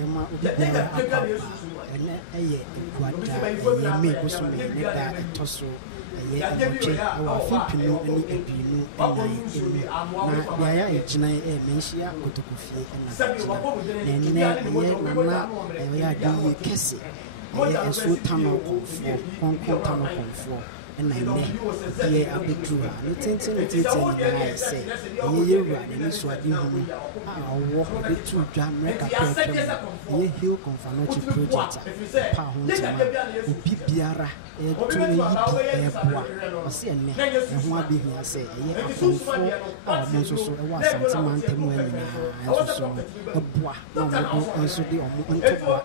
Emma Ubiara Apa, and a quadra, me was me, a tosso, a year and a our feet no any abinu, and I Jina Mensia, Kotokufi, and Nana, and I do Kessie, and so tunnel for, Hong tunnel for. And I know, yeah, I'll be true. You think I say, you run and you swat you. I'll walk with two jam record. You heal Confanochi project. Pound, Pipiara, to me, a see a neck, and one be here say, yeah, our monster so was some and so a bois, and so the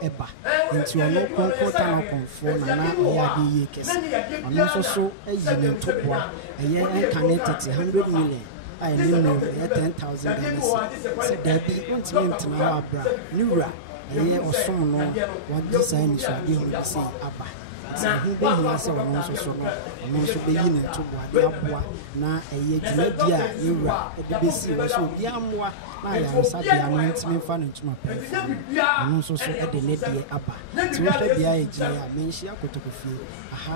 Eba into a local tunnel conform and now be a case. A year to one, a year and connected 100 million. I know 10,000 dollars. So there be intimate now, Nura, a year or so no, what design is what you will say, Abba. So who be also so no, also be in to what now a year to media, Nura, a BBC was so Yamwa. I am Sabia, me fan into my pen. And also so at the net, Abba. To the idea, Mensia Kotokufi.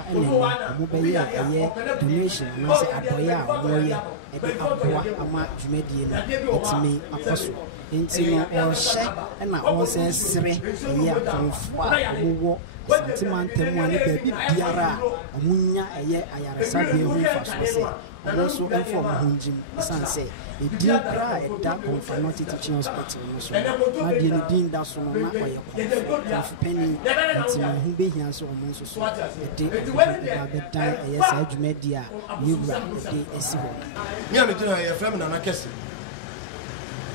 And Mobile a year donation, and I say Aboya, Moya, at the Aboa, Ama, Jumedian, it's me, Apostle. Into all share, and I also say, a year from who walk, Santiman, Temani, baby, Biara, Amunia, a year I am Sabia, who first and also inform Hunjim, Sanse. It did cry at that one for not teaching hospital. My dear Dean, that's on my way of penny, and who be here so almost so. A day of time, a yes, I media, you ran the day as well. Near me to a family and a castle.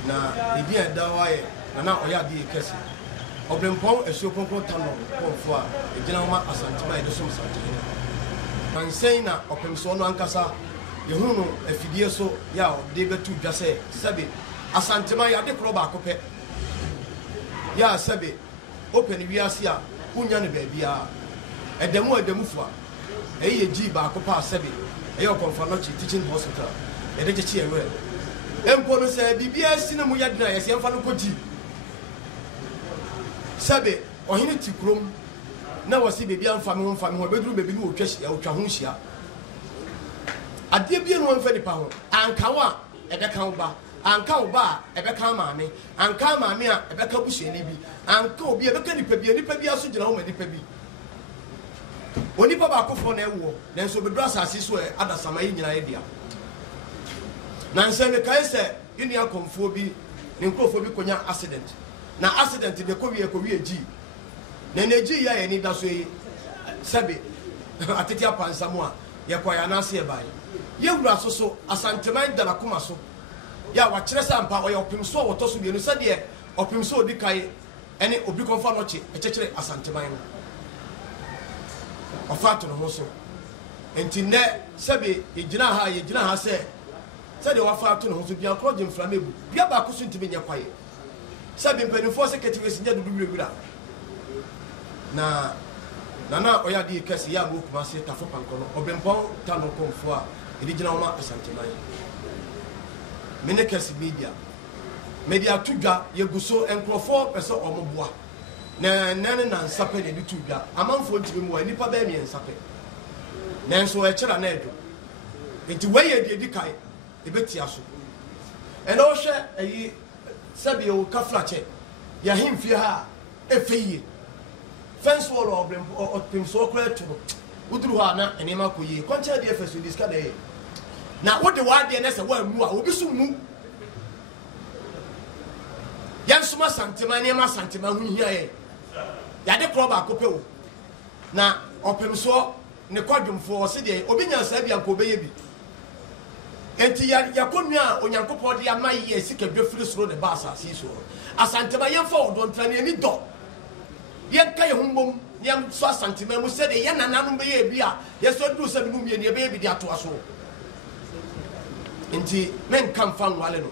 Now, the dear Dawai, and now I have the castle. Oblimpon, a so called tunnel, for a general asante, the sum Santa. I'm saying that Open Son Ancasa. Yehuno efidie so ya de betu dwase sebe asantema ya de kro ba kope ya sebe open wiase a unya ne ba bia edemu fua eye ji ba kopa sebe eye Confanochi teaching hospital e de chechi ewe empo no se bibia sine mu ya de na yese emfa no koji sebe ohini ti krom na wasi bibia emfa me ho beduru bebi ni otwa ho hia Adie bia no mfa nipa ho ankawa ebeka wo ba anka wo ba ebeka maame anka maame a ebeka busuani bi anka obi ebeka nipa bi aso gina wo ma nipa bi onipa ba akofo na ewo nanso bedru asase so adasama yi nyina yedia nanse me kai se yuni akomfo bi ne nkrofo bi konya accident na accident de ko wie gi na neji ya ye ni da so yi sebe ateti apansamu a ye kwaya na se e bai ye wura so asanteman da na kuma so ya wa kire sampa o ye opimso wo to so bi no se de opimso odi kai ene obi Confanochi e kekere asanteman no ofato no ho so enti ne sebe ye gina ha se de wa fato no ho so bia kroje mframebu bia ba ko so ntimi nya kwaye sebe mpanifo secretary sinja dudu wura na oya di kesi ya mo kuma se tafo pankono obempon tano konfo a edigina wona asanteman mene kesi media tudwa yeguso enkrofo pese omoboa na nsape ne ditudwa amanfo ntimi mu nipa ba mi nsape nanso e kira na edo enti weye de edikai ebetia so ena o hwe ayi sabe o kaflache ya himfie ha efeyi fence wall or so clear to udru ha na enema koyi koncha de fesu diska de na wo de wa de na se wa mu a obi so mu yan suma santima ne ma santima hu hia ye ya de kro ba kope o na opem so ne kwadwumfo se de obi nya sa bia ko beye bi enti ya konua onyankopɔ de amaye sika dwefiri soro de ba asase so asantima ye fa odon trane ni do yen ka ye humbom yam so asantima mu se de ye nananum be ye bia ye so du se bi mu ye be bi de ato aso enti men kan fan wale no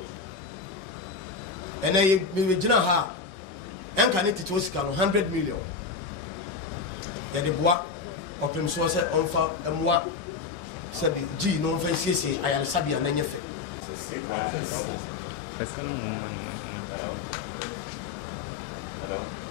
ena ye me gina ha en kan ti to sika no 100 million ye de boa opem so se onfa emwa se bi gi no fa siesie ayal sabia na nyefe Alors